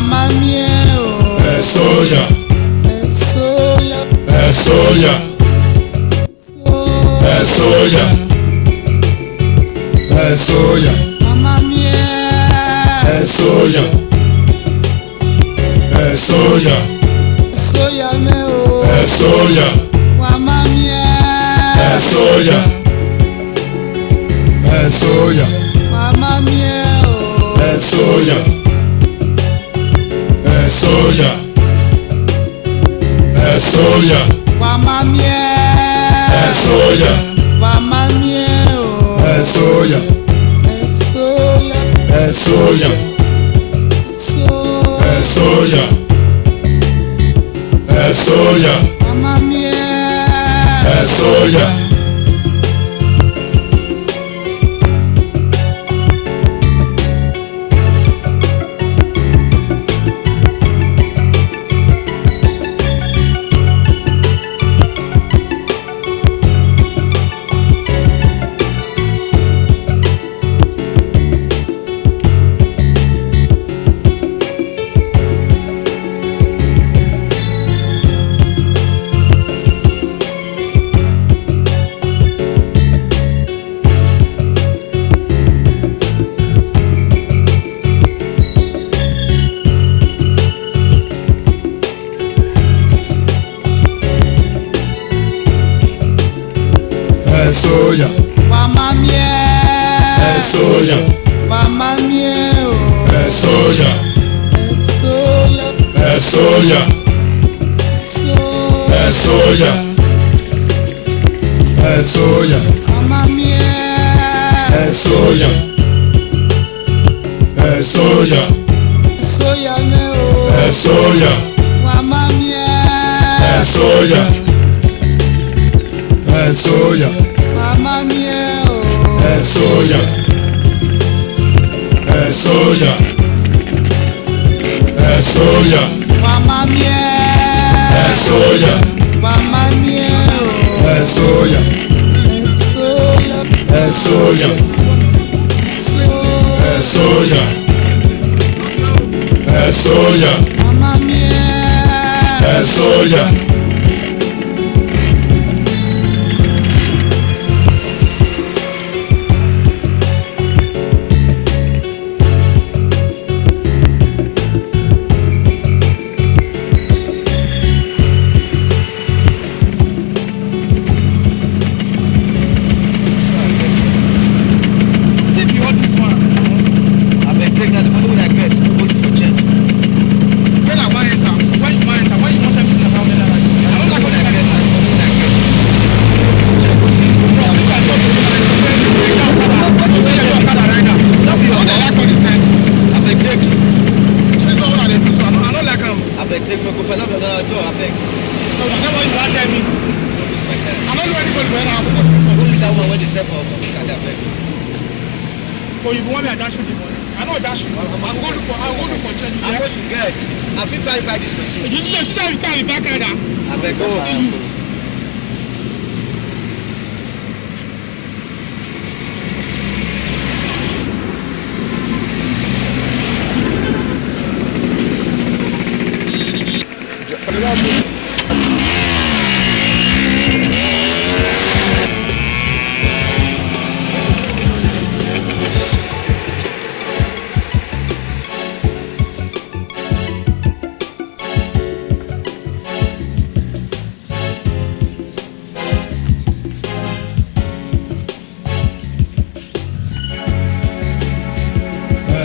Mama mia, Ese-Oya, Ese-Oya, Ese-Oya, Ese-Oya, Ese-Oya, Mama mia, Ese-Oya, Ese-Oya, Ese-Oya me Ese-Oya, Mama mia, Ese-Oya, Ese-Oya, Mama mia, Ese-Oya, Ese-Oya, Ese-Oya, Mama mia, Ese-Oya, Mama mia, Ese-Oya, Ese-Oya, Ese-Oya, Ese-Oya, Ese-Oya, Mama mia, Ese-Oya. Ese-Oya, Mama mia, Ese-Oya, Mama mia, Ese-Oya, Ese-Oya, Ese-Oya, Ese-Oya, Ese-Oya, Mama mia, Ese-Oya, Ese-Oya, Ese-Oya me Ese-Oya, Mama mia, Ese-Oya, Ese-Oya, Mama mia, Ese-Oya, Ese-Oya, Ese-Oya, Mama mia, Ese-Oya, Mama mia, Ese-Oya, Ese-Oya, Ese-Oya, Ese-Oya, Ese-Oya, Mama mia, Ese-Oya. Take you want this one. I beg take that the money when I get, I'm going for change. When I buy it, when you buy it, why you want to miss about that? I don't like what I get. I beg take me go for another door, I beg. Only that one when they sell for me, I beg. So you want me to dash you this? I know dash you. I'm going for change. I'm going to get. I feel buy this machine. You say you can't be back there. I beg go.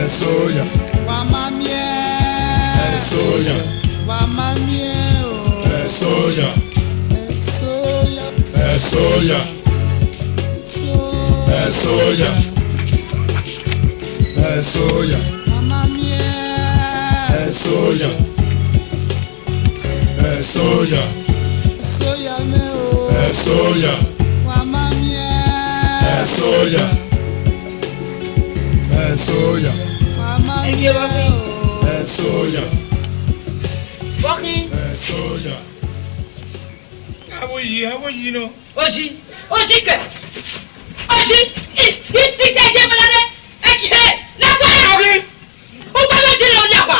Ese-Oya, Mama mia, Ese-Oya, Mama mia, Ese-Oya, Ese-Oya, Ese-Oya, Ese-Oya, Ese-Oya, Mama mia, Ese-Oya, Ese-Oya, Ese-Oya me Ese-Oya, Mama mia, Ese-Oya, Ese-Oya, Mama mia, Ese-Oya, Walking. Ese-Oya. How are you know? Oji. Oji ke. Oji. Ike je malade. Eki he. Na kwa. Abi. O ba lo ji lo ya ba.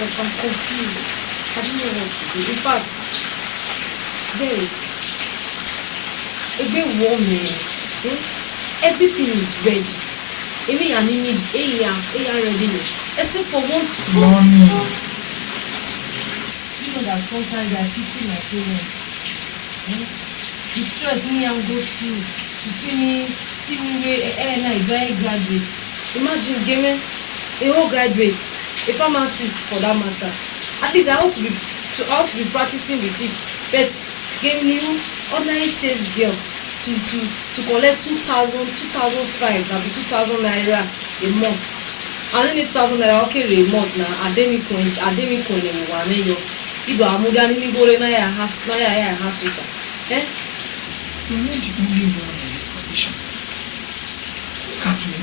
I'm confused. I don't know what to do. In fact, babe, a bit warm here. Everything is ready. Amy and Amy, they are ready. Except for one. You know that sometimes they are teaching my parents. The stress me and go through to see me where I graduate. Imagine giving a whole graduate, a pharmacist for that matter. At least I ought to be practicing with it. But giving you ordinary sales girl to collect 2,000, 2,500, that be 2,000 naira a month. And then 2,000 naira okay a month now. Ademi coin in one year. Ido amudani mi gore na ya has sir. Eh? You're not the only one in this condition. Look at me.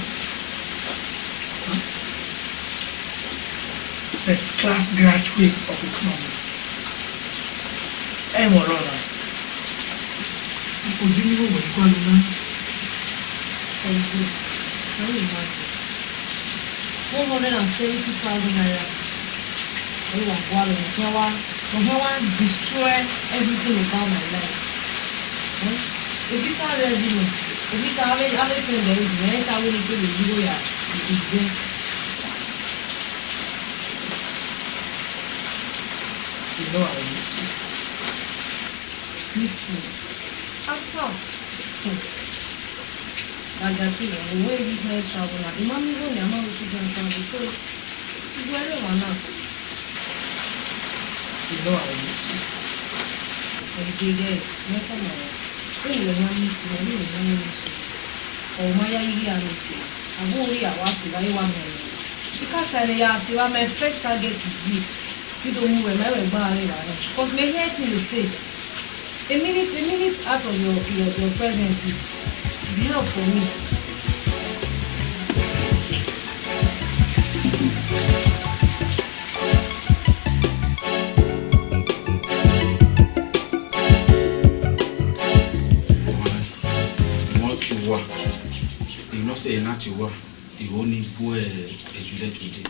Huh? First class graduates of economics. And more on. You could do what you call it. Thank you. Can you imagine? 170,000 naira. Destroy everything about my life. If you saw revenue, if you saw everything there is, then I will do the video. You know I miss you. Miss you. As how? That's the thing. The way we can travel now. The mommy go now, mama will travel. So it's very one now. You know I miss you. Okay, next time. When you want me to see, you want me to see. Oh, my idea is I won't hear what's the way one man. Because I see what my first target is you. You don't move when I will buy it. Because my head in the state. A minute out of your presence is enough for me. Say not you were the only boy today.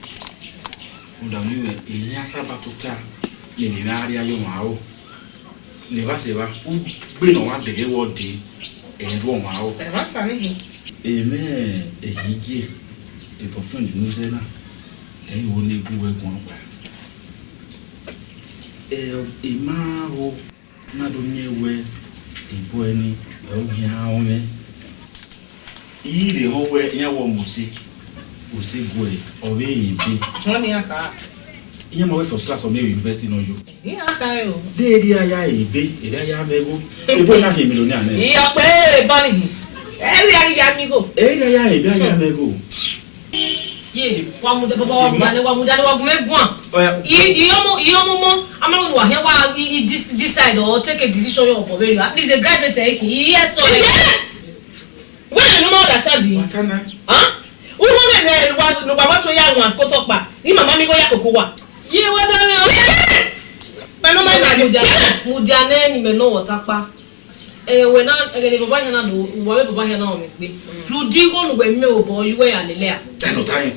Undanu e nyasa batuta le ni area yo ma o le ba se ba u gbe no wa de wo de e ro ma o E ma ta ni amen e hige e profound nous c'est là e wo ni bu we gon pa e ma o na do ni we e bo ni e o hia o me ire howe yawo musi go owe yin bi Johnny aka. iye ma we first class of university no yo Ni aka yo. de ri aya ebe aya mego ebo na ke millionaire na Iya pe bani. Eri ya mi go. aya ebe aya mego Ye, wa mu de baba wa gumegun. oya Iyo mo amaru wa here wa decide or take a decision your for very at least a graduate yes so When you know understand you. watana Huh? Who want no baba to ya wan ko to pa. Ni mama mi go ya koko wa. ye wa da me o. Pa no ma na Mudiane ni me no wotapa. We na egene baba here na do wa baba here na o me pe. Lu di go no we me o boy you we alele a. no time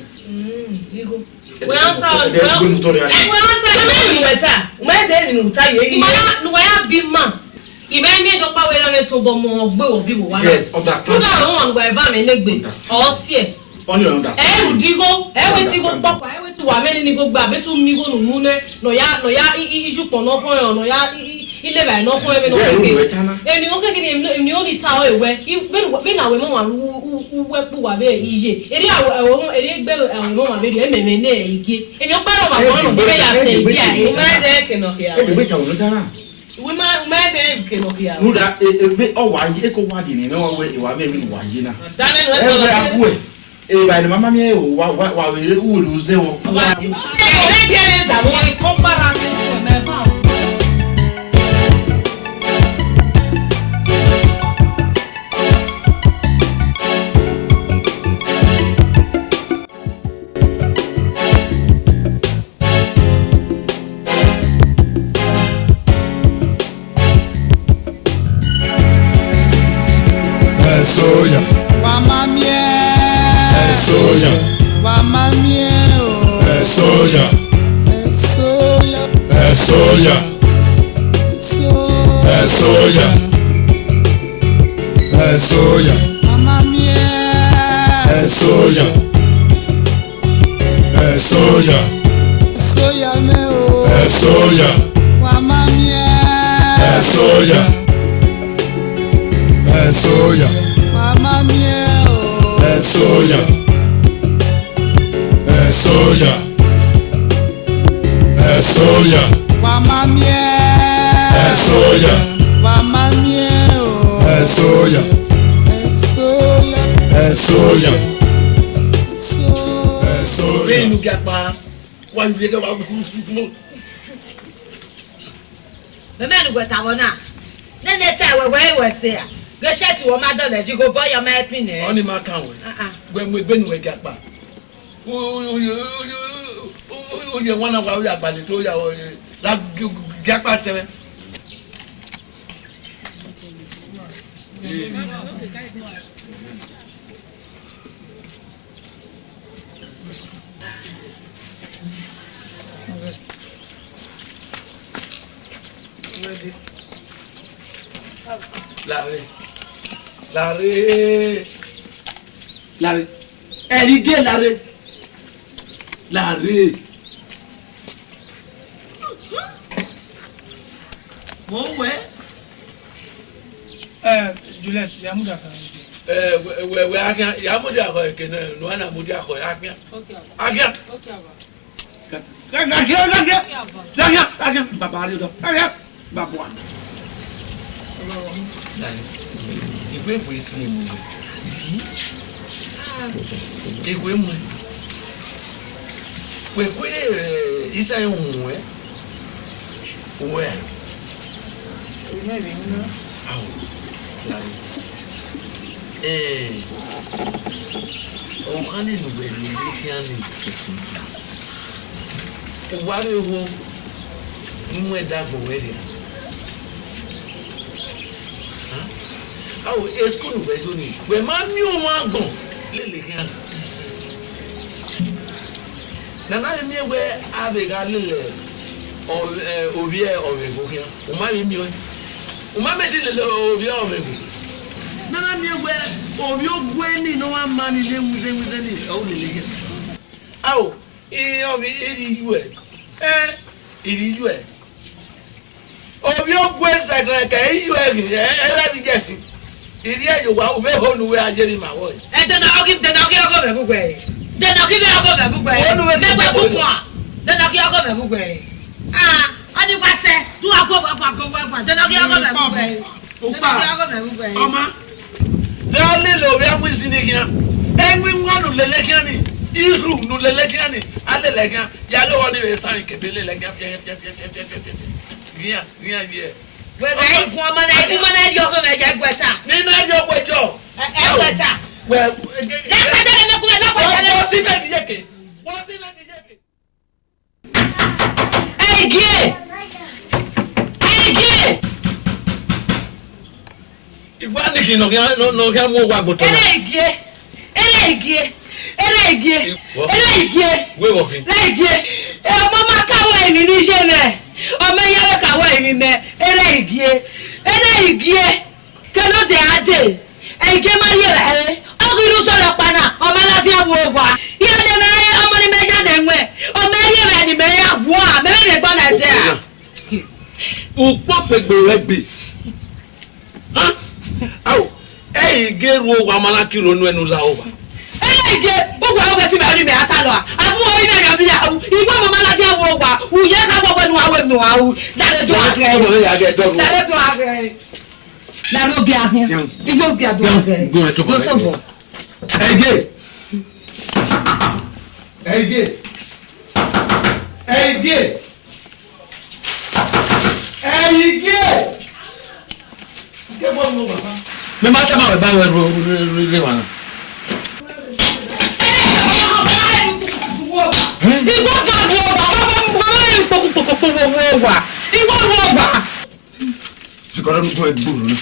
Digo. We answer we answer me ni weta. Ma de ni uta ye. no ya bi man. Ime mi do pa we na me to bo mo gbe obi wo wa. yes understand Na won go eva me negbe. O sie. only understand Digo, we ti go papa, we ti wa me ni go gba be tu mi go nu mu ne no ya iju pon no kon no ya ile ba no kon me no ke. Eni o ke ni o ni ta o ewe. Be na we mo wa we pu wa be ije. Eri awo eri gbe awo mo wa be ri ememe ne ige. Eni o pa ro ba won no be ya se bi a. O ma de ke no ya. e de beta wo tana We ma de ke no ya. nuda e o wa yi e ko wa di ni me wa we wa me mi wa yi na Da me no e we abu e ba ni mama mi o wa we re wo lu ze wo Ba. E de le da mo. Compara isso, me va. Ese-Oya, Wamamie, Ese-Oya, wamamie, oh, Ese-Oya, Ese-Oya. Ese-Oya. Ese-Oya. Mama mia. Ese-Oya. Ese-Oya. Soya me o. Ese-Oya. Mama mia. Ese-Oya. Ese-Oya. Mama mia o. Ese-Oya. Ese-Oya. Ese-Oya. Mama mia. Ese-Oya. Mama mia o. Ese-Oya. Soya. Ese-Oya. So. Ese-Oya. Bem no que apa, quando chega o The man go tawona. Then they tell where we say. Go share to my mother you go buy your my opinion. only my count. When we been with Gapa. Oh, you want to go out by the toy or that Gapa tell me. Larry. Erigué Larry. Bon ouais. Juliet, Yamuda. We akan Yamuda ko ekene no ana mudi ako akan. Akan. Akan. Baba ri do. Akan. Baba. Igwe fo isi mu. Igwe mu. We kwe isa yun we. We. Aw. On prend des nouvelles, qui en est. Voir le rond, nous est d'accord, ah oui, est-ce que nous veillons ni? Mais mamie au moins bon, les rien. Nana mieux ouais avec les au vieux avec vous rien. On m'a mis mieux. On m'a mis le vieux avec vous. Nana mieux ouais au vieux gweni no one man il est musée ni. Oh les gars. Ah oh, et on il y ouais. Il y ouais. Au vieux gweni ça que il y ouais. Elle a dit il y a eu wa o me ho nu we ajeri ma wo e de na ogi ogo me bugwe de na ogi be ogo me bugwe o nu me gbe bugwa de na ogi ogo me bugwe ani wa se tu ago de na ogi ogo me bugwe o pa oma da le lo we amu sini kian enwi nwa nu lele kian ni iru nu lele kian ni ale le kian ya lo woni we san kebele le kian fie rien ye we ga igun ọmọ na yo ko me je gweta ni na yo gwejo gweta we la pata me ku me la pata le si me dijeke gie igwa ni ki no ga mo wa gboto ele gie we wo ki la gie e ọmọ ma kawo ni ni se ne ọmọ yẹn ka wọ ẹ̀mí mẹ́ ẹ̀rẹ́ ìgbé kẹ́ló tẹ̀ á dé ẹ̀gẹ́ máa yẹ rẹ̀ ọkùnrin inú sọ̀rọ̀ paná ọmọ láti ẹ̀wọ̀ ọ̀gbà yẹn ní mẹ́rin ọmọ ní mẹ́jà nẹ̀wẹ̀ ọmọ ẹ̀yẹ rẹ̀ ní mẹ́rin àwọ̀ à mẹ́rin ní gbọ́n náà dẹ̀ à. Òpó pègbè rẹ̀ gbè áwò ẹ̀yìn gé ru ọgbà máa kí ronú ẹnu la ọgbà. Ẹ̀yìn gbogbo àwọn ọgbà tí mẹ́rin ní mẹ́rin àtàlọ́ àbúrò orí náà yọ̀ nílẹ̀ àwọn ìgbọ́ mọ̀ máa láti ẹ̀wọ̀ ọgbà òye ká gbọ́gbọ́ nu àwọn ẹ̀mí wa dáre tó àgẹ̀ dáre ó gé ahẹ́ igbó gé àdó àgẹ̀ ló sọ̀bọ̀. Ẹ̀gẹ́ mi máa tẹ́ máa wẹ̀ báyìí rí wa náà. Igbó gàdú ọgbà bàbá ìpòkùpòkùpò ọgbà igbó ọgbà. Sìkọ́lá ló fọ́ ẹgbẹ́ òru náà.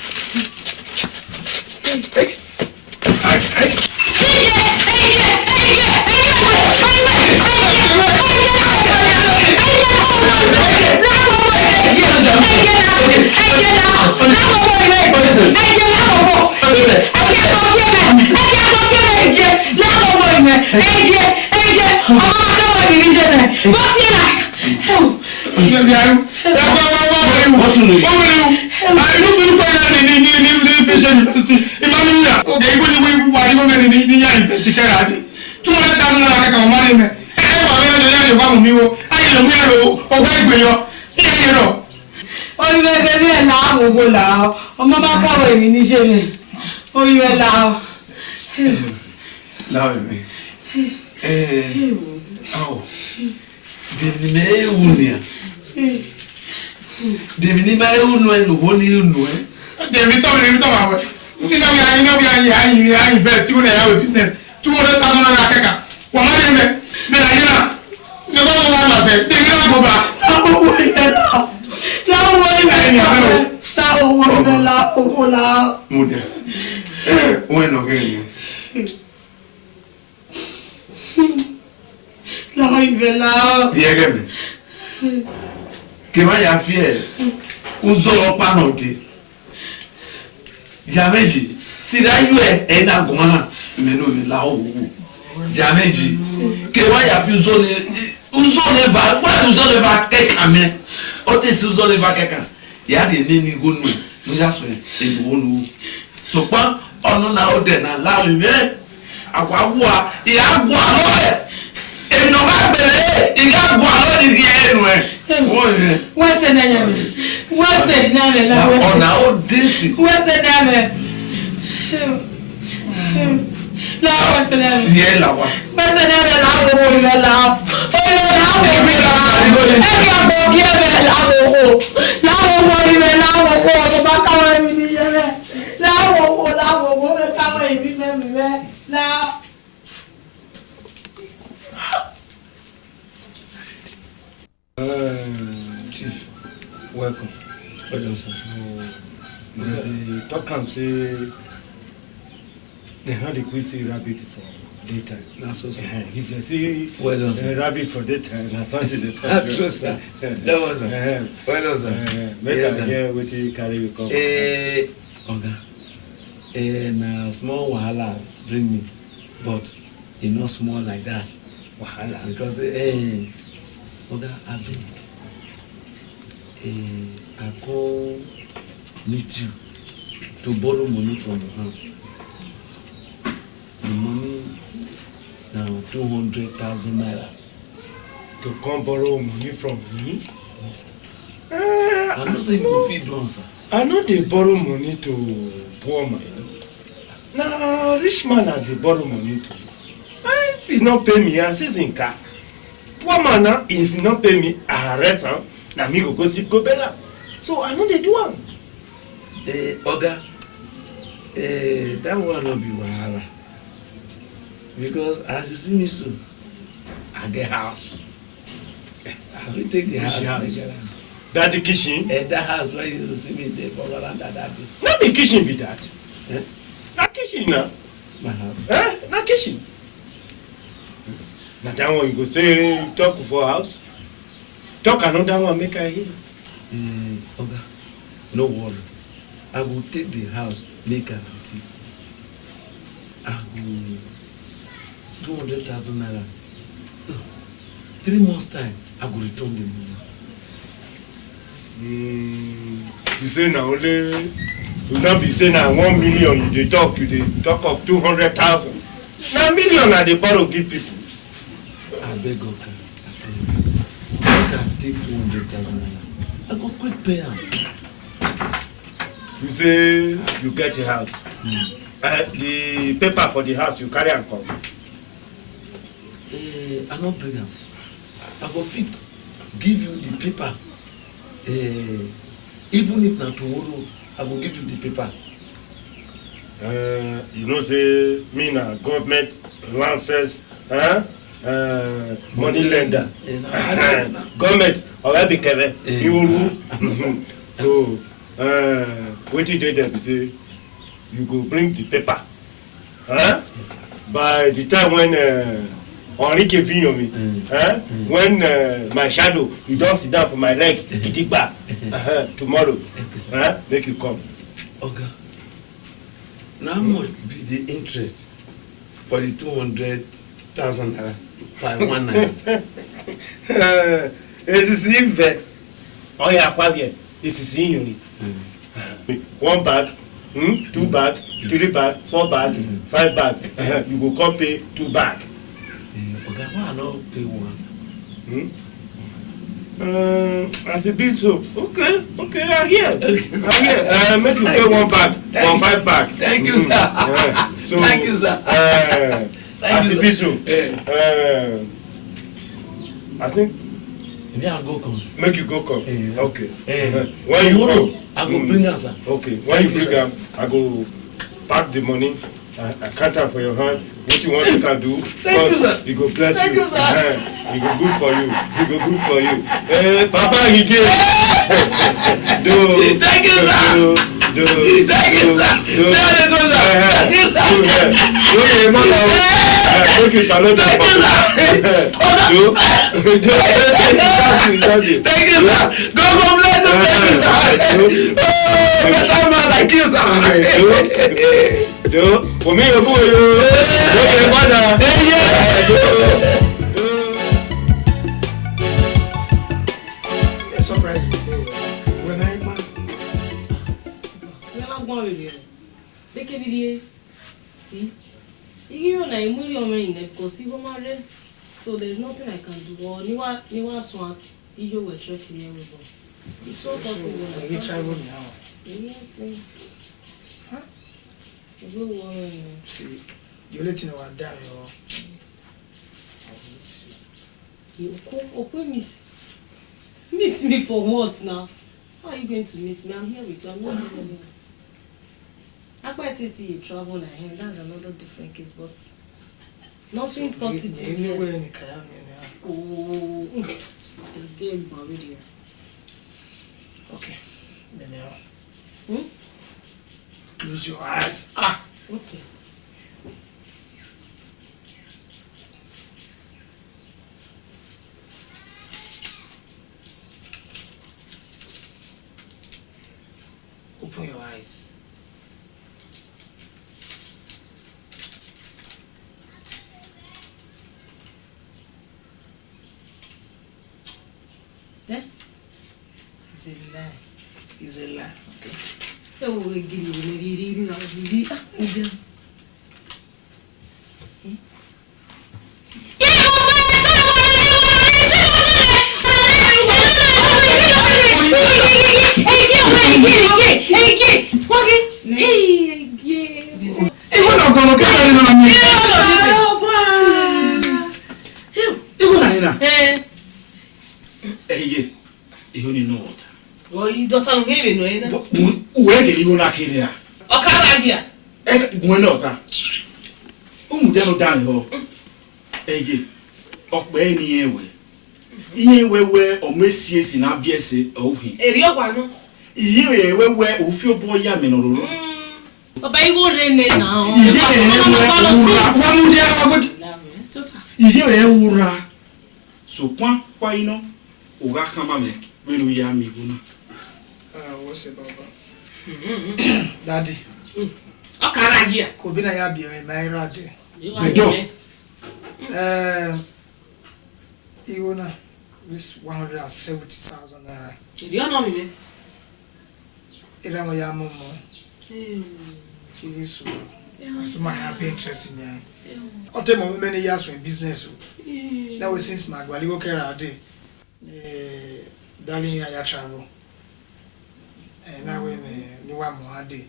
business. 200,000 naira. Jameji, que vai a fusone, usone va, vai usone va kekame. Ote si usone va keka. Ya de neni gonu, no ya so e wonu. So pa onu na ode na la we agwawa, e agwa lo e. E no ma bele, e agwa lo di enu e. Wo se na nya. Wo se na me la wo. Ona o disi. Wo se na me. La wasana ye la wa wasana la wo la la o la wo la e ya bo ki e la wo la wo so ba ka wa mi ni ye la wo be ka wa mi me la Chief, welcome. Welcome, sir. The talk and say they had a quick see rabbit for daytime. That's so if they see rabbit for daytime, that's something they talk. True, sir. That was it. Well done, sir. Make us hear what you carry with come. Oga. Na small wahala bring me, but e not small like that. Wahala because Oga, I go meet you to borrow money from your house. The money now 200,000 naira. To come borrow money from me? Yes, sir. I'm not saying you feed one, sir. I know they borrow money to poor man. Now rich man they borrow money to. If he not pay me, I say in car. Poor man now, if he not pay me, I arrest him. Now me go sleep go better. So I know they do one. Oga, that one not be wahala. Because as you see me soon, I get house. I will take the house. That's the kitchen? That house where you see me there for that day. Not the kitchen be that. Not kitchen now. My house. Not kitchen. Now that one you go say talk for house. Talk another one make I hear. Oga, no worry. I will take the house, make an tea. I will 200,000 naira. 3 months time, I will return the money. You say now only you not be saying now 1 million you talk of 200,000. Now million are they borrow give people. I beg Oga. I can take 200,000 naira. I go quick pay am. You say you get a house. The paper for the house you carry and come. I no bring am. I go fit give you the paper. Even if na tomorrow, I go give you the paper. You know say me na government lances, money lender. Government already be kere. You so wetin dey there be say you go bring the paper. Yes, by the time when Enrique Vignon me, when my shadow he don sit down for my leg, gidigba, tomorrow, make you come. Oga, now how much be the interest for the 200 1,000 naira. 519. Esisi ve. Oya kwabie. Esisi nyoni. 1 bag, 2 bag, 3 bag, 4 bag, 5 bag. You go come pay 2 bag. Okay, why not pay one? As a bit so. Okay, I hear. Make you pay 1 bag for 5 bag. Thank you, sir. So, Thank you, sir. As a bit so. I think Yeah, I'll go come. make you go come. Okay. When When you come, I will bring her, sir. okay. When you bring am, I go pack the money. I count am for your hand. What you want you can do. Thank you, sir. He go bless Thank you. you, sir. He go good for you. He go good for you. Papa, he did. Do. Thank you, sir. Do. Thank you, sir. There you go, sir. Thank you, sir. Okay, mother. Thank you, salute them. Thank you, sir. Do. Thank you, sir. God bless you. Thank you, sir. Better man like you, sir. Do. For me, you go. Okay, mother. Surprise me. When I man. Yala gbọ́n rèé rẹ̀. Lékè dídíé. Igi yóò náà ìmúrí ọmọ ìnẹ̀ kò sí bó máa rẹ̀. So there is nothing I can do. Wọ́n níwá sùn iyó wẹ̀ tírẹ́kì ní ẹ̀rọ bọ̀. It's so possible. When you travel now. Èyí ẹ̀ ti. Ìgbó wọn rẹ̀ ni. See, the only thing I want down Okwe miss me for what now? How are you going to miss me? I'm here with you. I'm not leaving you. After you travel ahead, that's another different case, but nothing positive anywhere yet. in Kayami. Oh, again, already. Okay. Then Hmm? use your eyes. Okay. Open your eyes. Yeah? It's a lie. It's a lie. Okay. Oh, again, ihe wewe omesiesi na abiese ohi eri ogwa no ihe wewe ofi obo ya menoro baba igo rene na o ihe wewe wura so kwa ino oga kama me wenu ya miguna What's it, Baba? Daddy. okara ji Ko bi na ya bi o na ira de. Iona this 170,000 naira. eri ono mi me Ira mo ya mo. Isso. My happy interest in ya. O te mo many years in business. That was since my gwali wo kera ade. Darling ya travel. Now when you want more ade.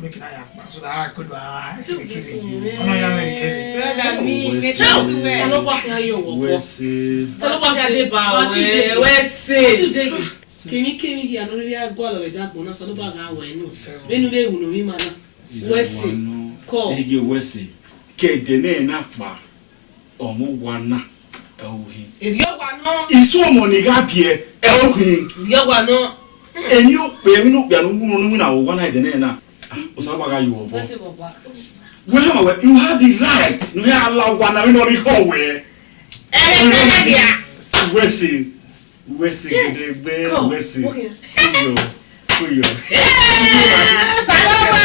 Making I so that I could buy. Oh no, ya very heavy. brother me me tell you where no work na yo work wese so no work dey ba we say kemi here no really go all of that bonus so no bag na we no menu be wu no mi mana wese call ege wese kedene na pa omo wana ohi eri ogwa no isu omo ni ga pie ohi eri ogwa no eni o pe mi no bia no wunu no na wo wana edene na osaba ga yo obo wese baba well you have the right no ya allow wana we no be come where wese gede gbe wese kuyo salama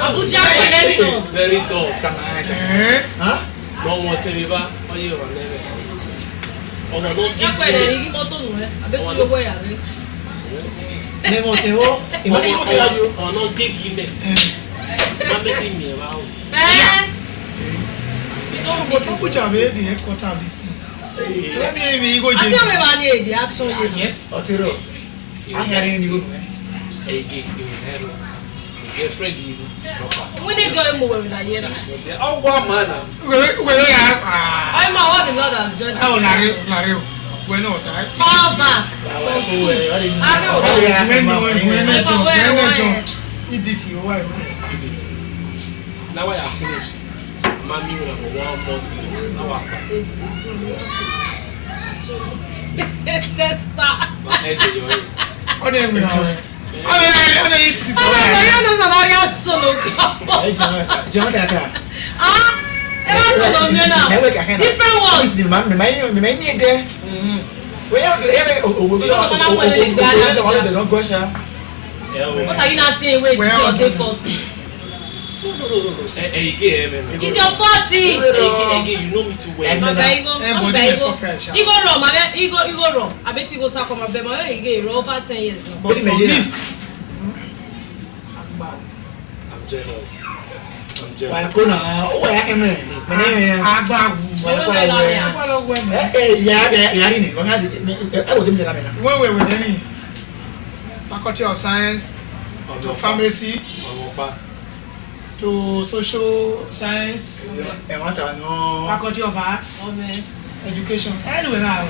Abuja connection. Very tough. Huh? No more tell me about how you run there. Oh no, don't give me. Memo Teo, Imani, Oh no, give me. Not making me around. which are the headquarters of this thing. Let me go. I tell me about the action. Yes, Otero. I'm hearing you. Hey, get ready. When they go move with that year. Oh, one man. I'm all the others. Oh, Larry. We're not right. Fall back. Now I have finished. Mommy will have 1 month. Testa. What are you not saying? Wait, you're 40. It's your 40. You know me too well. You go wrong. I bet you go suck on my baby. You go over 10 years. I'm jealous. Faculty of Science, to Pharmacy, to Social Science, Faculty of Arts, Education. Anyway, now.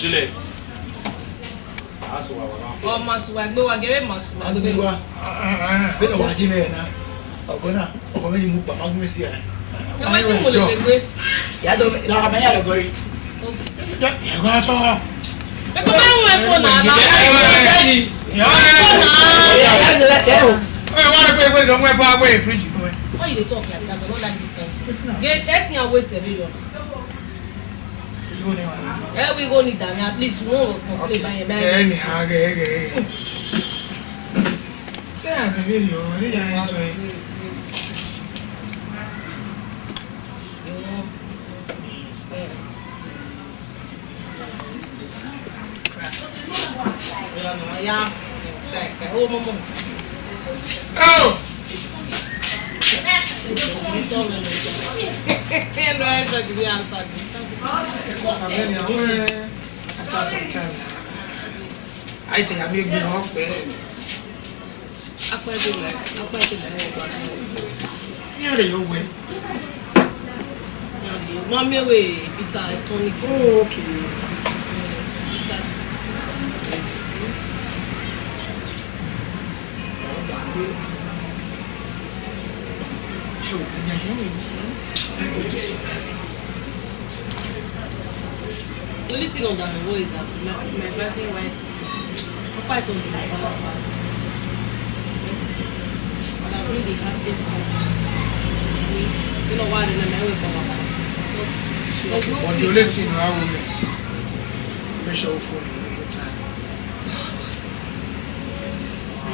Juliet. Oh, must work. Go again, must work. Why you talk like that? I don't like this kind. Get that thing and waste the video. We go need them. At least one will complain by your baby. Say I have a video. Really enjoy. Yeah. Oh, mama. Oh. This all in it. No, I expect to be answered. After some time, I think I make the off there. Yeah, your way. Mommy away, Peter tonic. Oh, okay. The only thing on that wall is that my birthday white. I'm quite on my color class. And I bring the happiest person. You know why I remember we come back. But the only thing I will make sure for every time.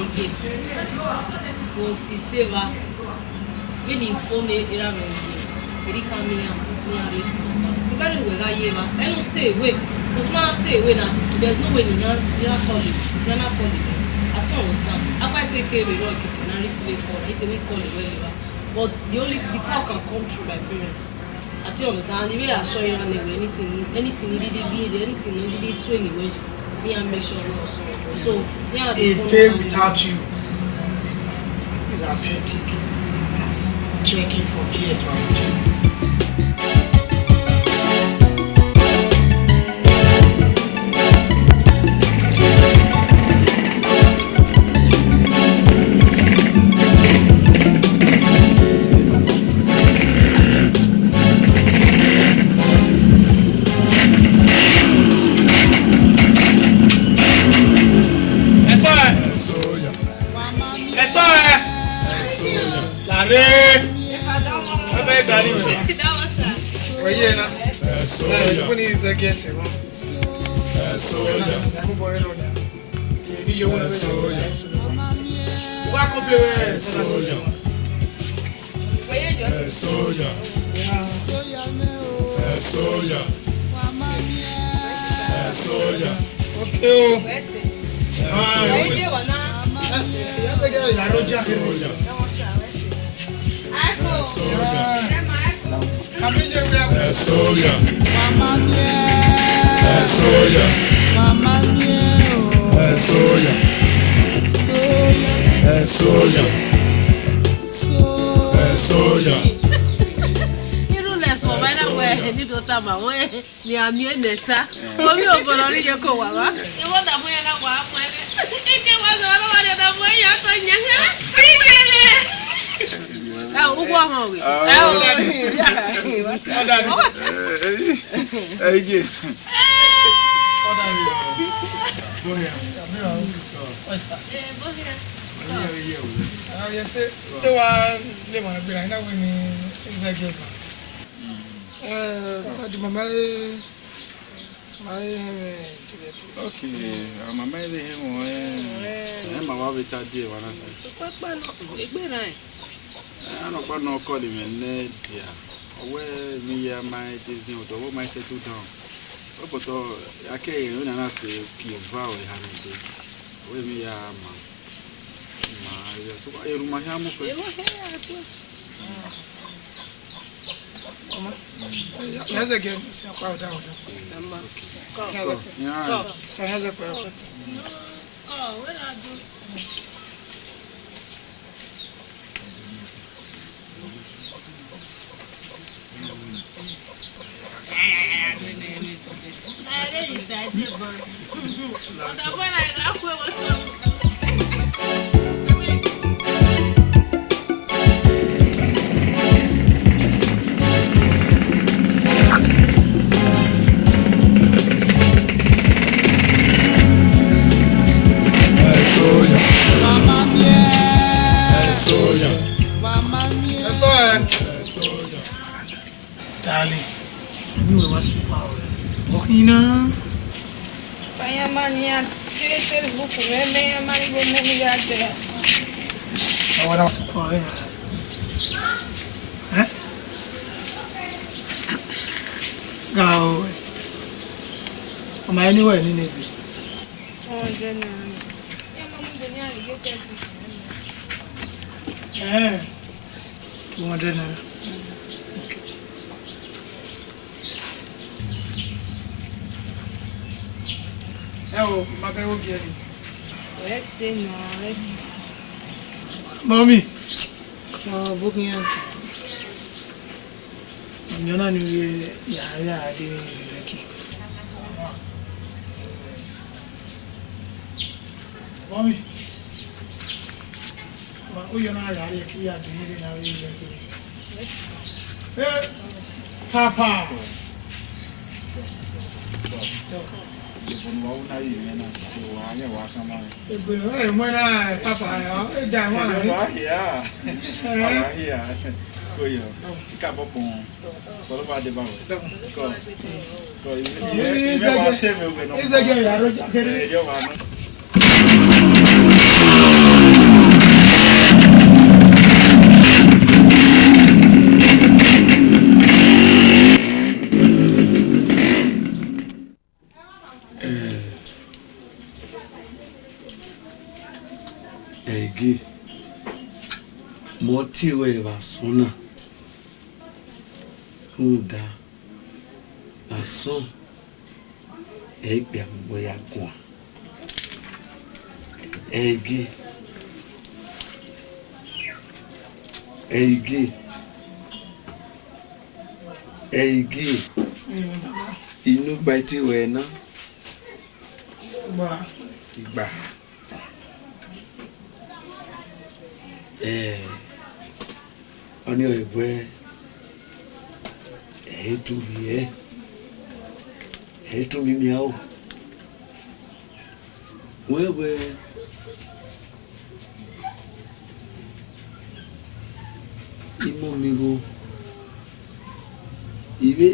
Again. Was the saver. When he phone it, it very coming out. Very well, I don't stay away. Because when I stay away now, there's no way you're not calling. You're not calling. I don't understand. I might take care of it, and I receive a call. It's a week call wherever. but the call can come through my parents. I think you understand the way I show you anyway, anything needed be anything needed so anyway. Me and make sure also. So yeah, A day without you is as hectic as checking from here to Abuja. Ni amie neta. Omi obolori ye ko wa ba. Ni wo da fun ye na wa mu ene. Ike wa so wa wa da fun ye to nya. Ah, ugbo ho we. Ege. Okay, I'm a man. I'm a wabbit at dear one. I don't want no call him and dear. Where me and my Disney or what my settle down. But I can't when I say, give vow I haven't done. Where me are my hammer. Yes, again, down. So has a problem. Oh, what I do? Darling, you know what's power. Walking what else power? Go. Am I anywhere in it? Yeah. 200 naira. Oh, my baby will get it. Let's see now. Let's see. Mommy. Oh, booking out. You're not new. Yeah, I didn't lucky. Mommy. Oh, you're not ready. You are doing it now. Hey, Papa. motiwe vasona huda aso ebia boya kwa egi inú gba tí wẹ̀ ná ìgbà ọní ọ̀ẹ̀gbẹ́ ẹ̀ẹ́dùn mímí àwọ̀ wẹ́wẹ́ imú mi ro ìwé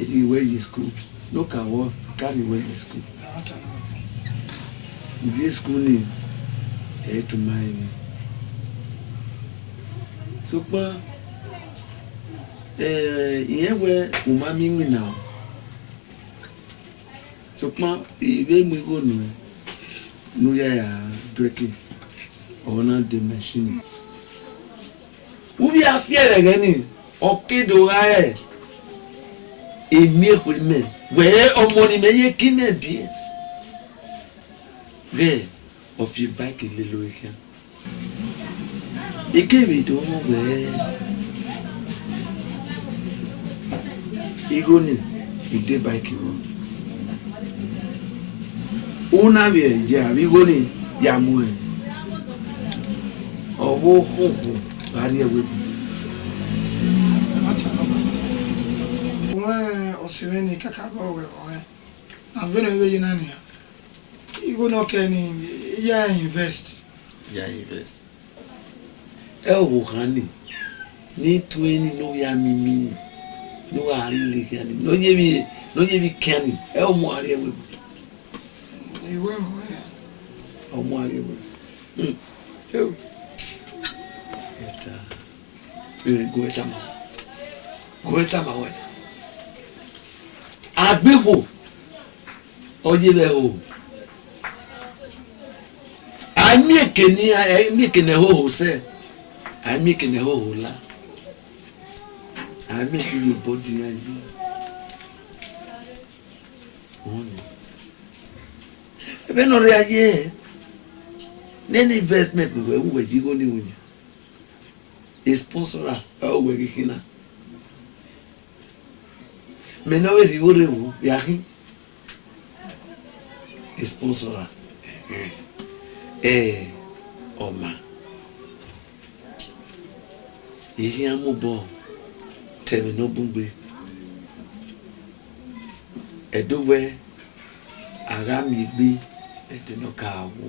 yìí school ló kàwọ́ kárí ìwé yìí school ìwé school ni ẹ̀ẹ́dùn máa ń ní ṣùgbọ́n ìyẹn wẹ ọmọ mi ń rìn náà ṣùgbọ́n ìwé mi kò nù ẹ́ ló yà yà dúrẹ́kì ọ̀nà dé mẹ́ṣínì wọ́n bí afẹ́ rẹ̀ ni ọ̀kédò ra ẹ̀ èmi èkó mẹ́ wẹ́ẹ́ ọmọ ni mẹ́yẹ kí mẹ́ bí bẹ́ẹ̀ ọ̀fi báàkì lé lórí kan ìkéwì tó ń wẹ́ẹ́ igoni ìdé báàkì wọ́n òun náà bẹ̀ yà igoni yà mú ẹ̀ ọwọ́ hùhù bari ẹ̀wẹ̀ bi. Ọ̀sẹ̀rẹ̀ ni kàkà bá ọ̀wẹ̀ ọ̀rẹ́ àbẹ̀rẹ̀ ìwé yìí náà nìyà ìwé náà kẹ́ni yà invest. ẹ wò kàn ní tueni ló yà mímí ló wà á lè kẹ́ni lóye bí kẹ́ni ẹ ò mú àárẹ̀ ẹ̀wẹ̀ bi. ìwé mọ̀ ẹ́. ọmọ àárẹ̀ ẹ̀wẹ̀ goeta ma we agbeho oye le o ami ekene ho se ami ekene ho la ami ti yo body ayi oni ebe no re aye nene investment we jigo ni wunya sponsor ọwọ ekeke na mena we si wore wo ya hin sponsor ọma ihe amụbọ tẹ̀mí náà gbogbo ẹ̀dọ́wẹ́ ara mi gbé ẹ̀dẹ̀ náà ká wò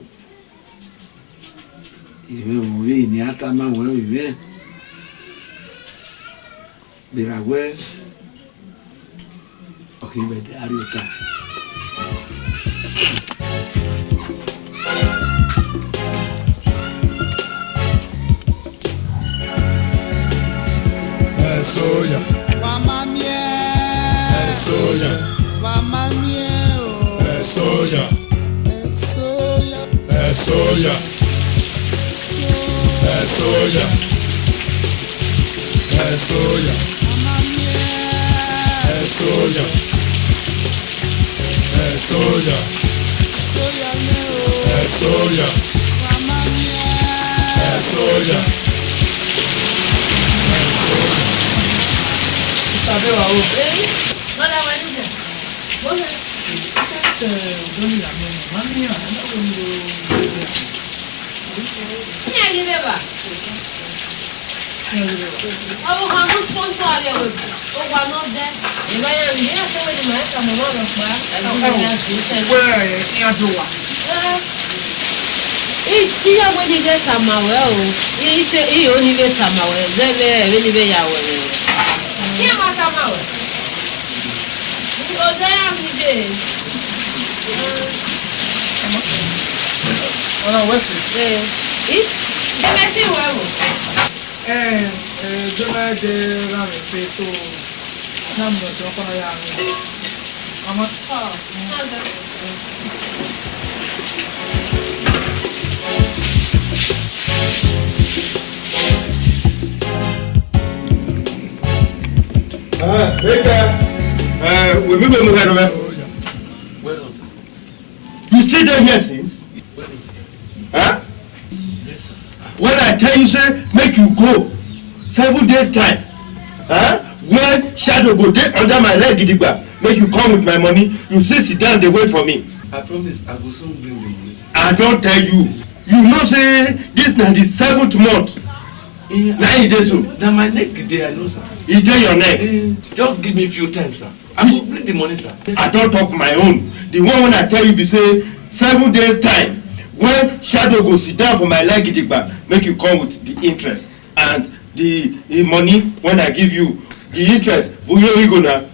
ìwé òwe ní àtàmáwẹ̀ ìwé Biragwe okibede ariota Ese-Oya Mama mie. Ese-Oya Mama mie o. Ese-Oya Ese-Oya. Ese-Oya Ese-Oya Ese-Oya Mama mie. Ese-Oya Ese-Oya Ese-Oya mie o. Ese-Oya Mama mie. Ese-Oya Savez wa o. Mọ́lá wa níjà. Bọ́lá. Doni la mẹ́rin máa ń yàn án lọ́wọ́ ní o. Ní ayé bẹ́ẹ̀ bá. Ọwọ́ kan tó sponsor rẹ̀ wò ó wà náà dẹ́. Ìgbà yẹn ní àtẹ̀wé ni màá kà mọ́ mọ́ lọ pa. Ìwé ẹ̀ ní àjò wa. Ìyàwó ni bẹ́ẹ̀ tàmàwẹ́ o. Ìyè ó ní bẹ́ẹ̀ tàmàwẹ́. Zẹ́lẹ̀ ẹ̀rí ni bẹ́ẹ̀ yàwó rẹ̀. Kí ẹ máa tàmàwẹ́? Ọ̀dọ́ yà mí dé. Ọ̀nà wẹ́sì. Ẹ̀ẹ́dẹ́gbẹ́ tí ìwé wò. Jọba de rárẹ̀ ṣe so náà mo lọ sí ọkọ náà yà mí. Ọmọ. We meet when we head over. Well done, sir. You still there here since? Well done, sir. Huh? Yes, sir. When I tell you, say, make you go 7 days time. Huh? When shadow go dey under my leg, gidigba, make you come with my money. You sit down, they wait for me. I promise I will soon bring the money, sir. I don tell you. You know say this na the 7th month. Na e dey so. Na my neck dey, I know, sir. E dey your neck. Just give me a few times, sir. I will bring the money, sir. Yes, I don talk my own. The one when I tell you be say 7 days time. When shadow go sit down for my leg, gidigba, make you come with the interest and the money when I give you. The interest, we go now.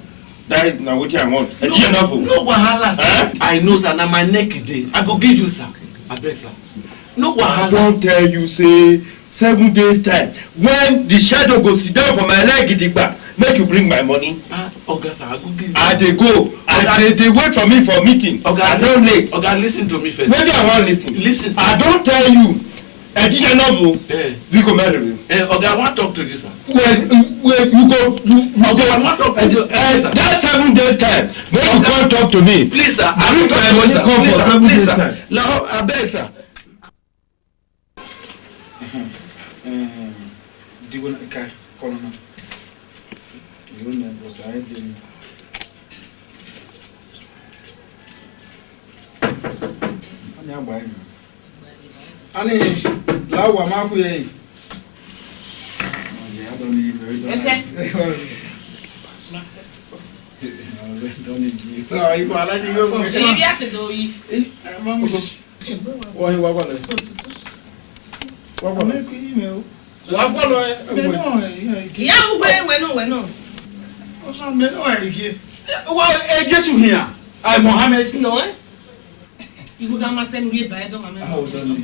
That is now what I want. No wahala, sir. I know, sir. Na my neck dey. I go give you, sir. I beg, sir. No wahala. I don tell you say 7 days time. When the shadow go sit down for my leg, gidigba, make you bring my money. Oga, sir, I go give you. I dey go. They wait for me for meeting. Oga, I don late. Oga, listen to me first. Wetin I wan listen? Listen, sir. I don tell you. Ejije novel. We go marry you. Oga, I wan talk to you, sir. Well, you go. Okay, I wan talk to you. That 7 days time. Make you come talk to me. Please, sir. I bring my money come for 7 days time. Now, I beg, sir. Digo kai kono na. Digo na bosa ai din. Ani agba ai. Ani lawa ma ku ye. Oye, I don't need very. Ese. Ah, ibo ala ni yo. Ṣé ibi àti do yi? Wọ́n wá wá lọ. Wá wá lọ. Wá wá lọ. Ìyá ugbe wẹnu wẹnu. Wọ́n Jésù hìyà. Ai Mohammed. No eh? Igu da ma senu ye ba e do ma me. Ah, o dani.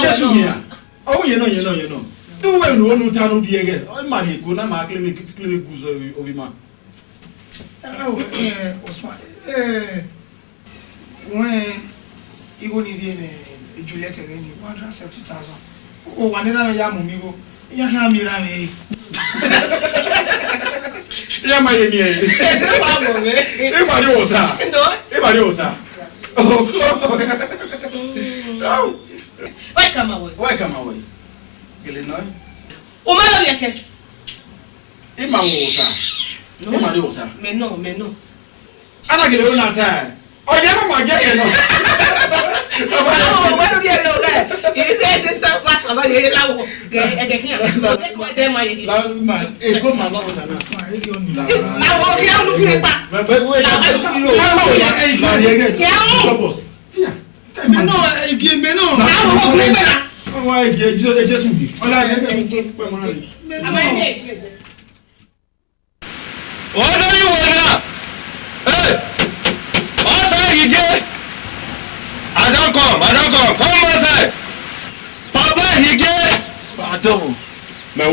Jésù hìyà. Awu ye no. Do we no no tanu di ege. O ma ni go na ma kleme guzo ovima. When you need in Juliet again, 170,000. Oh, one of them Yamumigo, Yahamira. Yamayemi. Everybody was that. Everybody was that. Oh, Why come away? why come away? Illinois. O ma lo yeke. Ima was that. Everybody was that. Me no. Ana gele una time. Oye mama je no. Oh, what do you know that? You say this part about the lawo. Get here. Dem ma ye. La man, e go ma no na. Na wo ki a lu ki pa. But wait. La ye Me no. Na wo ki pe na. Why Jesus bi. Ola ye pe mo na ni. What do you want? Hey! Outside again! I don't come. Come outside! Papa, again! Pardon. My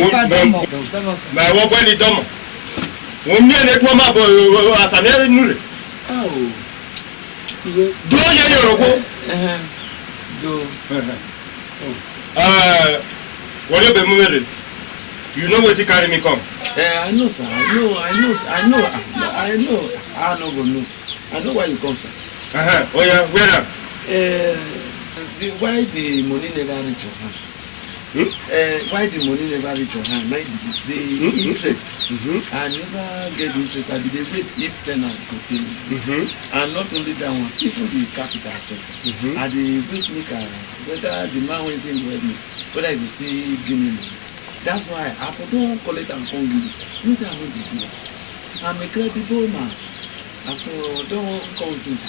wife went in dumb. When me and the woman go as an early nure. Oh. Do you go? Do. What you be moving? You know where to carry me come? I know, sir. I know. I no go know. I know why you come, sir. Oh yeah, where am? Why the money never reach your hand? Why the money never reach your hand? Like the interest. I never get interest. I dey wait if tenants go pay me. And not only that one, even the capital sef. I dey wait make whether the man wey say go help me, whether he go still give me money. That's why I for don collect am come give you. Wetin I no dey do? I'm a credible man. I for don come since.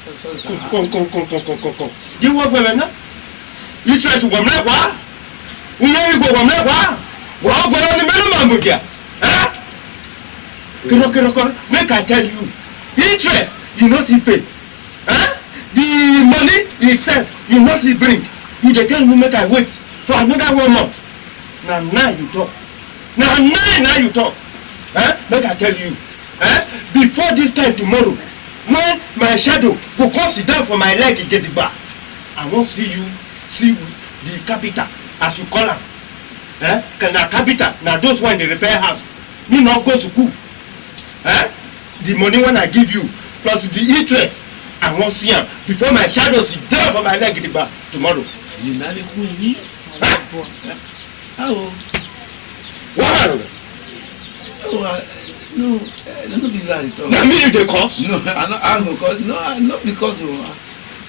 Come. You work for me now? You try to come like what? We know you go come like what? What for the middle man book here? Huh? Kiro. Make I tell you. Interest, you know see pay. Huh? The money itself, you know see bring. You dey tell me make I wait for another 1 month. Now you talk. Now you talk. Huh? Make I tell you. Huh? Before this time tomorrow, when my shadow go come sit down for my leg in Gediba, I won't see you see the capital as you call am. na capital, na those one in the repair house. Me not go to school. The money when I give you, plus the interest, I won't see him before my shadow sit down for my leg tomorrow. You marry me? How? What? Oh, no, let me be like that. Now me you the cause? No, I'm not cause. No, not because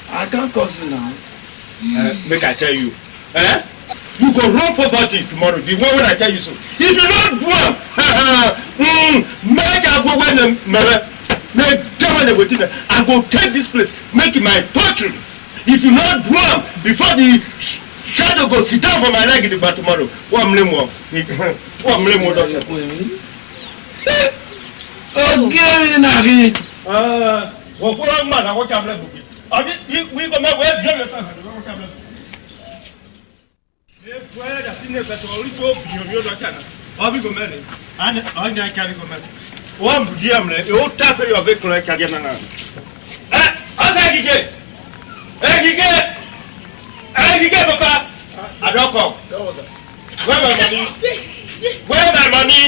I can't cause you now. Make I tell you. You go run for 40 tomorrow. The one when I tell you so. If you don't do them, make I go when them make them everything. I go take this place, make it my poultry. If you not do them before the shadow go sit down for my leg in the bar tomorrow. What am I? Okay, Nagi. Well, for a man, I want to have we go my way. I don't come. Where my money? Where my money?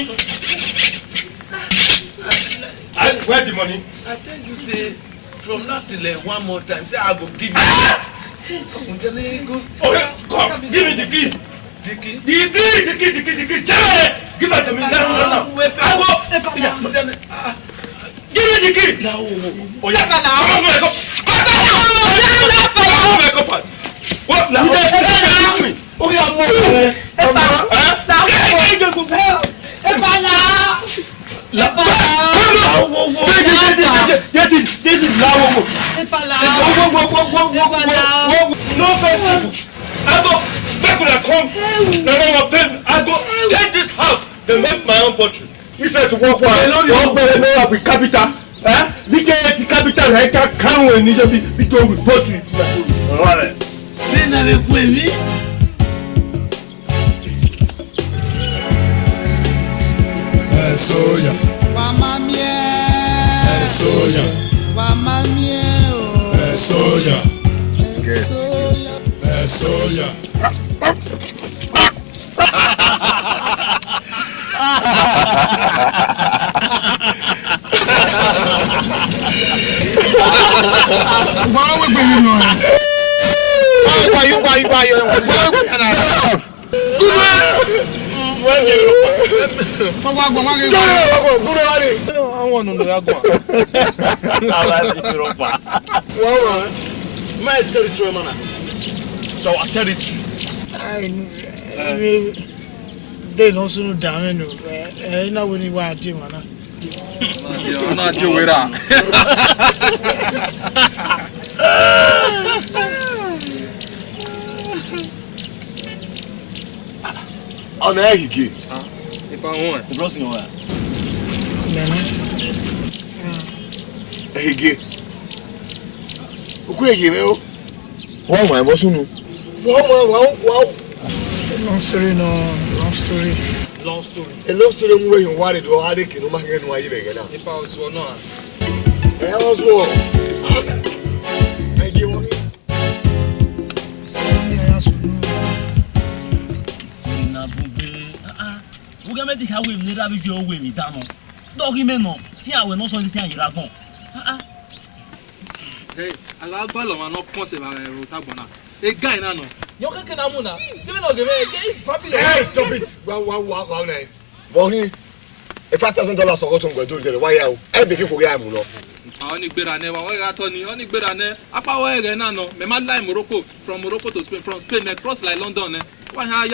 Where the money? I tell you, say, from now till one more time, say I go give you. Okay, come, give me the key. The key. Give it to me. No. I go. Give me the key. Oh yeah. Come on. What? Oh yeah, more. This is now. No festival. I go back when I come. I go take this house. They make my own portrait. You try to walk one. Walk with capital. Because capital I can't come when you be told with portrait. Alright. Then I will pay me. Ese-Oya. Mama mie. Ese-Oya. Mama mie. Ese-Oya. Ese-Oya. Ese-Oya. My territory, man. So I tell it. They don't soon down. Now when you are doing, man. I'm not doing with that. On air again. If I want. The crossing over. Again. Who again? One man, what's new? Wow. Long story, no. Long story. Long story. A long story where you wanted to add it. No matter why you make it now. If I was one, no. I was wrong. Thank you. Ti ka we mi ra bi jo we mi dano doggy me no ti awe no so ti an yira gbon Hey, I go along and not concept Tagbona. A guy now. You can get a muna. Give me no give me. It's fabulous. Hey, stop it. Wow. Well, he $5,000 or what I'm doing. Why are I be people? I know. Only better never. Why are Tony? Only better never. Apa where again? No. Me man like Morocco. From Morocco to Spain. From Spain, cross like London. Why are you?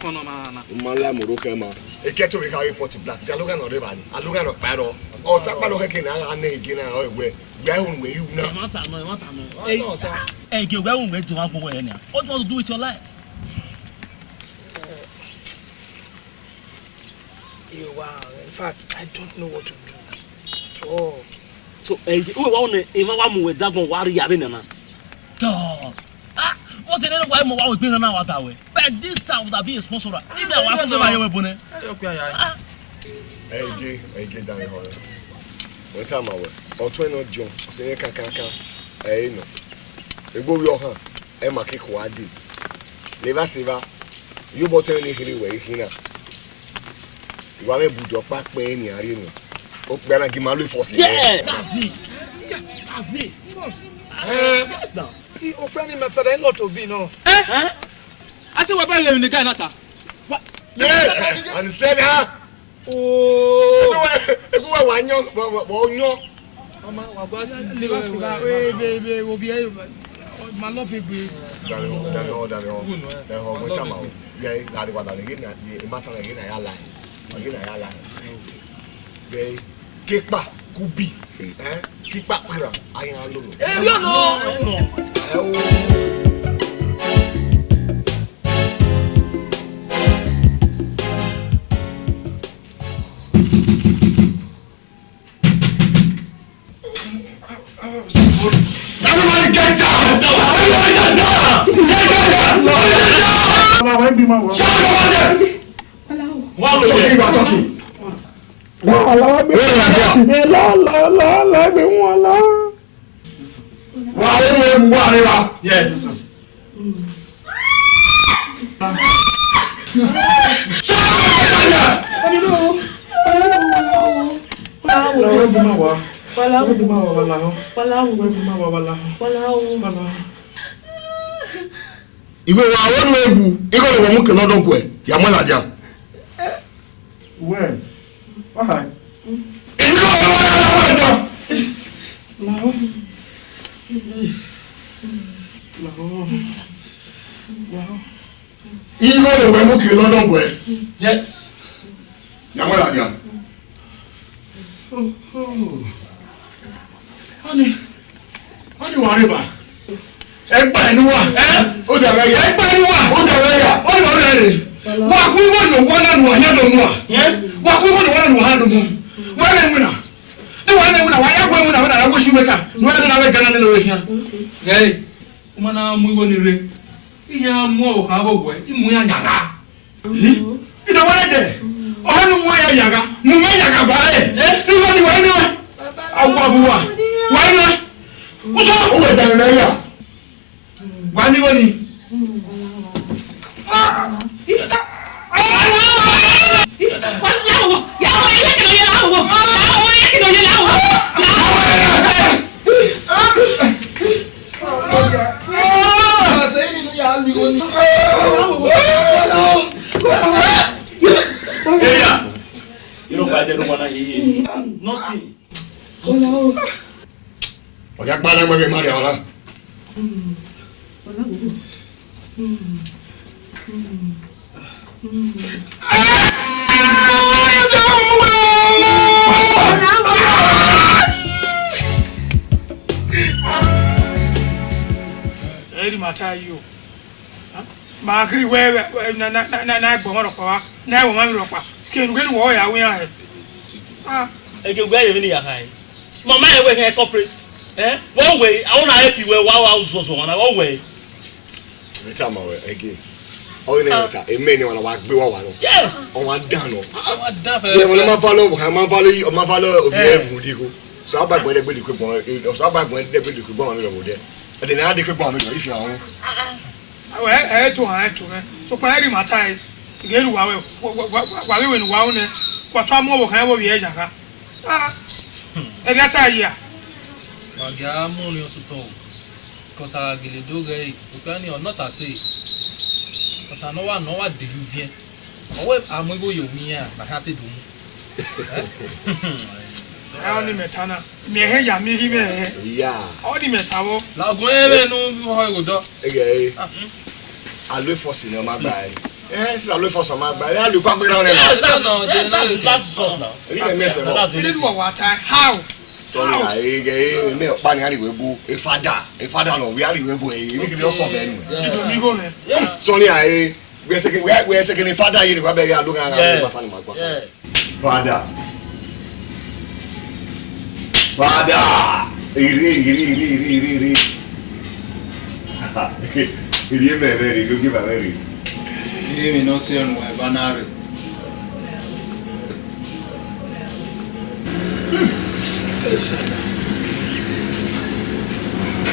No, man. Mala Morocco, man. A get to carry potty black. They're looking on the van. I look at a paddle. Or Tapano can I again. Down where you know. Hey, you where we to have away now. What do you want to do with your life? Wow. In fact, I don't know what to do. Oh. So, we want to even with that one worry Yabina. God. What's the name of why we've been now that way? But this time would have been a sponsor. If there was something by your bonnet. Hey, get down here. One time I went. Or 20 John. I say, Hey, no. They go your hand. Emma kick what I did. Never saver. You bought any way here. You are a budo pack pain, you are in. Open and give my for Yeah, that's it. That's it. Yes, now. He opened him for a lot of no. Huh? I say what about you in the Canada? What? Yeah, understand her? Oh, If you are one young, baby, will be able. My love will be. Kick back, could be. Kick back, I am alone. Hey, you know. Everybody get down! Everybody get down! Get down! Shut up about them! What was it? Talking. Yes. Iwe wa wonu egwu iko le wo mu ke lodon ko e ya mo laja When? Why? inu lo wa la iko le wo mu ke lodon ko e Yes. ya mo laja Honey, worry about. egba enu wa o da re ya egba enu wa o da re ya o da re re wa ku wo no wo na no ya do mu a wa ku wo no wo na no ha do mu wa na mu na ni wa na mu na wa ya gwa mu na wa na go shi meka no na na we gana ne lo hia hey, kuma na mu go ni re. Iya mu o ka bo we, imu ya nyaga. ina wa de o ha no mu ya yaga mu me yaga ba ni wa ni wa ni awu abu wa ni o so o we da na ya Wani wani. Nothing. Oya gbara mo be mari ara. Eri mata you. Ma agree where na gbo mo ropa na wo ma mi ropa. Ken gbe wo ya wi an. Ah. E ke gba ye ni ya kai. Mama e we can corporate. One way, I want to help you where wow so one way. Rita ma we again. Oh ni rita, e me ni wana wa gbe wa wa no. Yes. On wa dan no. I dan for. Yeah, when ma follow obi e di ko. So aba gbe de gbe di ko bon, so aba gbe de gbe di ko bon mi lo wo de. E de na de ko bon mi lo if you are. To me. So pa eri mata e. Ge wa we ni wa wo ne. Kwa to amu wo kan wo wi e jaka. Ah. E ga ta yi a. Wagia mo ni osuto. Because I gele do gay, ukani or not say. But I know what do you vien. Owe amugo yo mia na hate do. I only metana. Me he ya me hi me. Yeah. All the metawo. La gun ebe no ho go do. Ege. Alo force ni o ma gba e. Si alo force o ma gba. Ya lu pa gbe ran na. That's so now. Ele me se mo. Ele do wa ta. How? Sorry, I me pa ni ari we bu. E fada no we ari we bu e. Ni kiri o so be nu. You do me go me. Yes. Sorry, I we second father you go be ya lu ga ga pa ni ma gba. Fada. Iri. Iri me very good give a very. Mimi no se no e banare.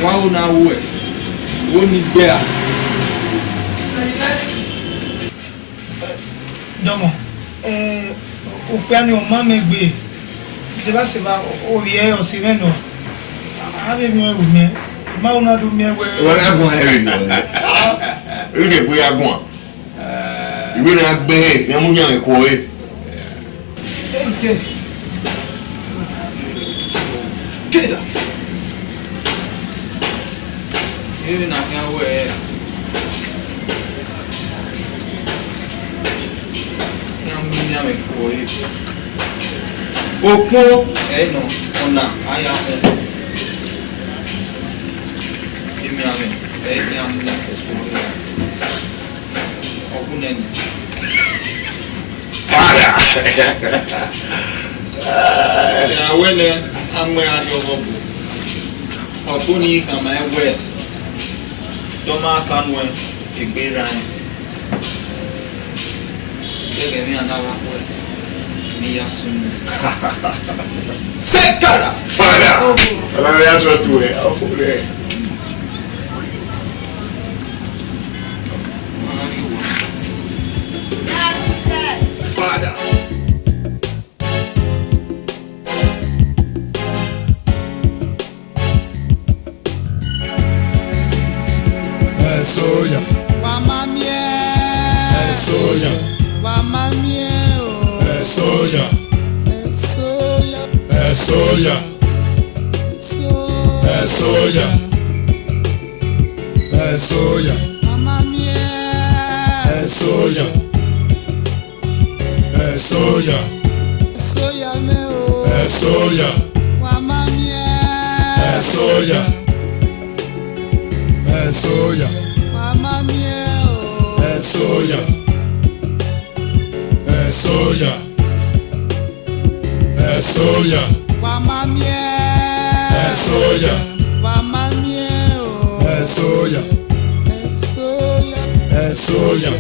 Wa una we. Wo ni gbe a. Domo. Upiani o mame gbe. Je ba se ba o ye o si meno. Ave mi o me. Ma una do mi we. Wa na gun e ni. E de gbe agun. Iwe na gbe ni amu yan ko e. Okay. Keda. Ele na minha ué. Minha me foi. Opo é não, ona aya on. E minha me é minha mulher responde. Opo nene. Para. Ya wele amwe adio opo. Opo ni kama ewe. Doma sanwe egberan. Gẹ́gẹ́ ní anáwó ní yasunu. Sekara. Para. Para ya trust we. Afure. Para. Ese-Oya. Wamamie. Ese-Oya. Wamamie o. Ese-Oya. Ese-Oya. Ese-Oya. Ese-Oya. Ese-Oya. Wamamie. Ese-Oya. Ese-Oya. Ese-Oya me o. Ese-Oya. Wamamie. Ese-Oya. Ese-Oya. Wamamie o. Ese-Oya. Ese-Oya. Ese-Oya. Wamamie. Ese-Oya. Wamamie o. Ese-Oya. Ese-Oya. Ese-Oya.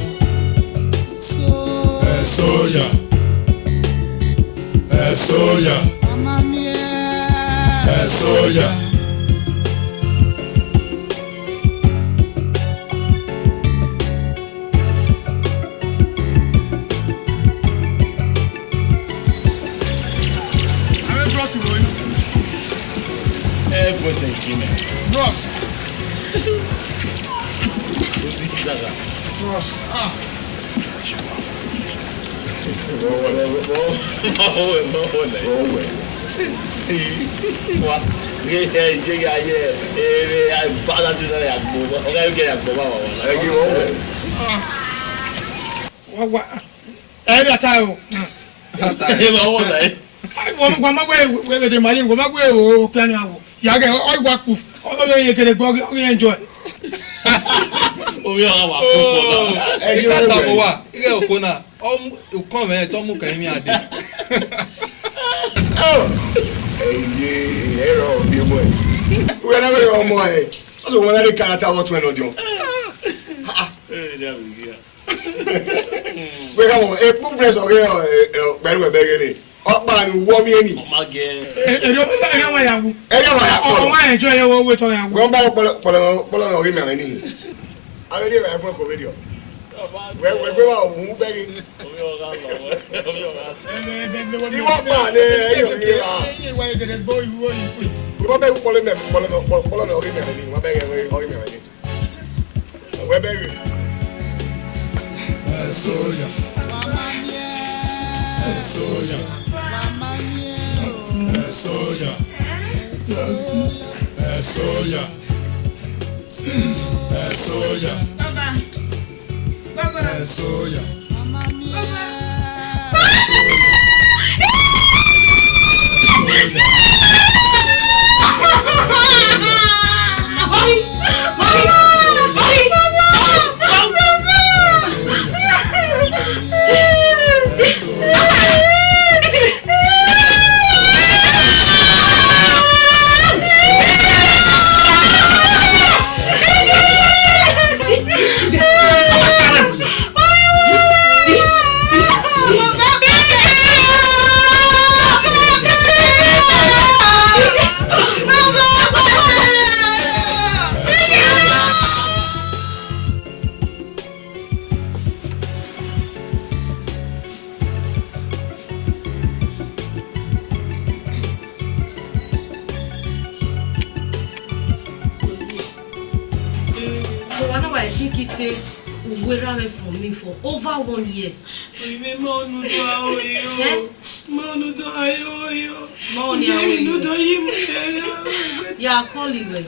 Ese-Oya. Ese-Oya. Wamamie. Ese-Oya. Everything came in. Bros. Bros. Ah. Every time. Wọ́n máa gbé èdè màlẹ́ wọ́n máa gbé èrò plan àwọ̀ yàgẹ̀ ọ̀ ìwà kù ọ̀rọ̀ yẹn kẹ̀lẹ̀ gbọ́ ọ̀rọ̀ enjoy. Omi ọ̀rọ̀ wà fún ọ̀la. Ẹ̀yin kàtà mo wà ilé òkú náà ọkàn mẹ́rin tó mú kẹ́yìn ní adé. Ẹ̀yin ẹ̀rọ ọ̀bí ọmọ ẹ̀. Wíwẹ́ náà wẹ̀rẹ̀ ọmọ ẹ̀. Ó sì wọ́n náà lè kára wọ́n tún ẹ̀ lọ́jọ́. Wíwẹ́ ká mọ̀ epo brẹ́sì ọ̀rẹ́ pẹ̀lú ẹ̀bẹ̀rẹ̀ rẹ̀. Ọ̀pá ni wọ́n mi ẹni. Ẹ̀rọ ọmọ yàgò. Ẹ̀rọ ọmọ yàgò. Ọmọ ẹ̀jọ́ yẹ wọ́n wé tọ́ yàgò. Wọ́n bá pọlọ mi ọ̀rẹ́ mi àrẹ nìyí. Alẹ́ ní ìbẹ̀rẹ̀ fún ẹ̀kọ́ rédíò. Wẹ́ẹ́ gbé wa òun bẹ́ẹ̀ ni. Ìwọ́n pa ní ẹ̀yọ̀ yìí la. Wọ́n bẹ́ẹ̀ pọlọ mi ọ̀rẹ́ mi àrẹ nìyí. Wọ́n bẹ́ẹ̀ ọ̀rẹ́ mi àrẹ nìyí. Wọ́n bẹ́ẹ̀ rí. Ese-Oya. Ese-Oya. Ese-Oya. Ese-Oya. Ese-Oya. Ese-Oya. I think he pay Uwera for me for over 1 year. Yeah, call you.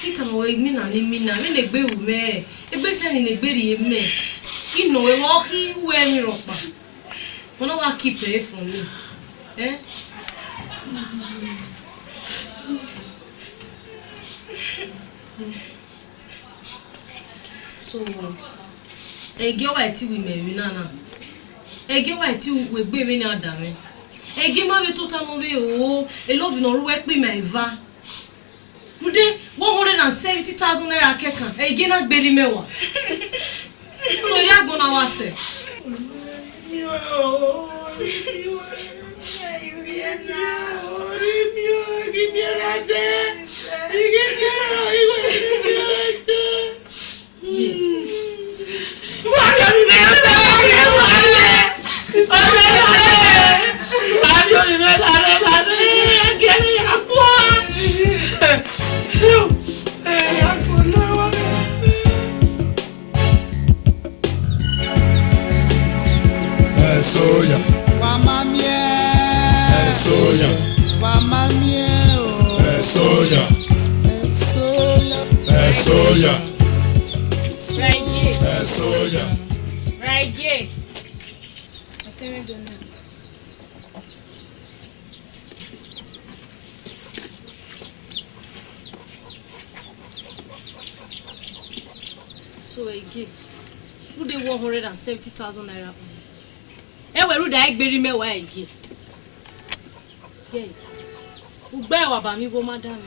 It's a way, Mina, when they be with me. A person in a berry, me. You know, a walking where me rock. When I keep pay from me. Eh? So, a girl I tea with me, Nana. A girl I tea with baby now, damn it. A game of a total movie, oh, a love in all work with my va. Today, 170,000 naira keka. A gain at Berry Mewa. So, you're going to say. Ese-Oya, Mama mie, Ese-Oya, mama mie, Ese-Oya, Ese-Oya, Ese-Oya, Right here. Ese-Oya. Right here. So again, who they 170,000 naira? Where would I bury me? Why again? Yeah. Who bear what me go, madam?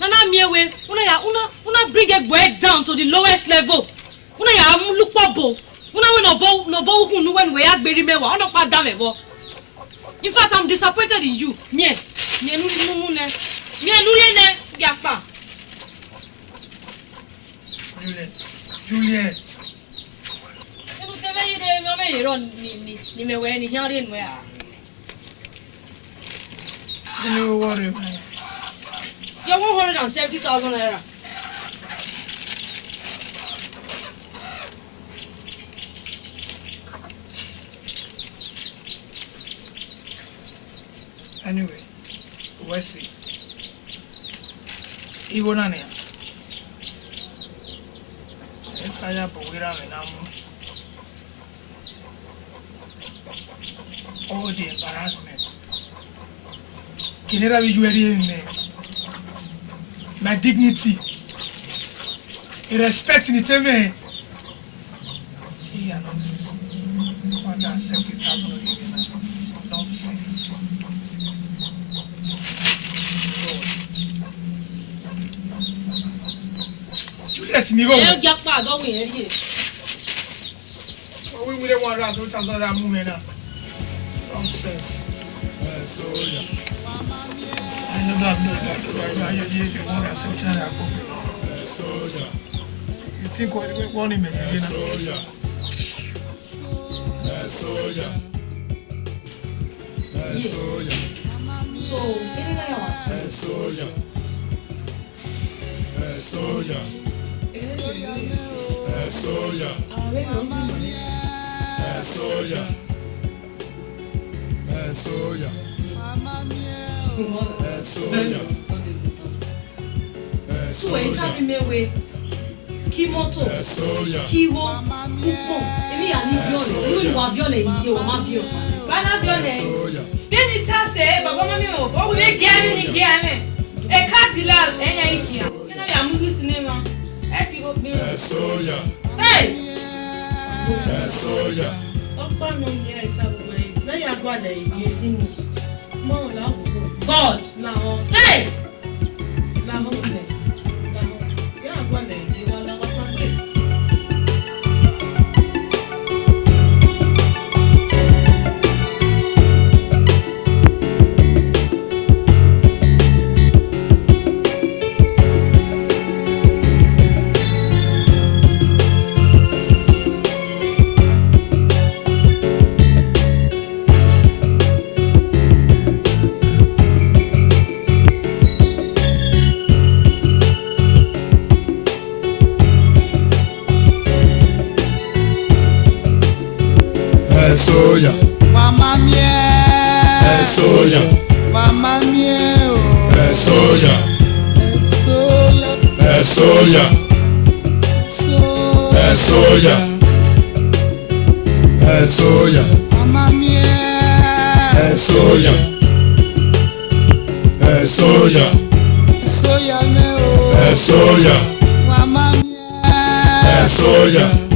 Nana me away. Una bring a boy down to the lowest level. Una ya look pabo. Una no bo who when we are bury me. Una pa damn it. In fact, I'm disappointed in you. Me Yapa. Juliet. You tell me you run ni me when here in where. Don't worry, man. You're 170,000 naira. Anyway, let's see. Iwo nani ya? Saya bowira menamu. All the embarrassment. Kinera bijueri me. My dignity. Respect in the me. Yeah, no. 170,000 of you. Nonsense. Juliet, me go. You get back, don't we? We will want to ask what else are moving now. Nonsense. Ese-Oya, I know that you want to say that. Ese-Oya, You think what we want him again? Ese-Oya, Ese-Oya, Ese-Oya, So, anyway, I was saying. Ese-Oya, Ese-Oya, Ese-Oya, Ese-Oya, Ese-Oya, Ese-Oya, So, it's a me kí mọ́tò Ese-Oya, kí wó púpọ̀ èmi yà ní viole inú ìwà viole yìí wọ́n má viole. Bana viole Ese-Oya, Deni ta se baba mami o. O we gya ni gya ne. E ka sila enya ikia. Kina ya mu sinema. E ti go bi. Ese-Oya, Hey! Ese-Oya, Opa no ye ta go we. Na ya gba da ibi finish. Mo la go. God la ho. Hey! La ho ne. La ho. Ya gba da ibi wa la wa fa pe. Ese-Oya. Mama mien. Ese-Oya. Mama mien. Ese-Oya. Ese-Oya. Ese-Oya. Ese-Oya. Ese-Oya. Mama mien. Ese-Oya. Ese-Oya. Ese-Oya me. Ese-Oya. Mama mien. Ese-Oya.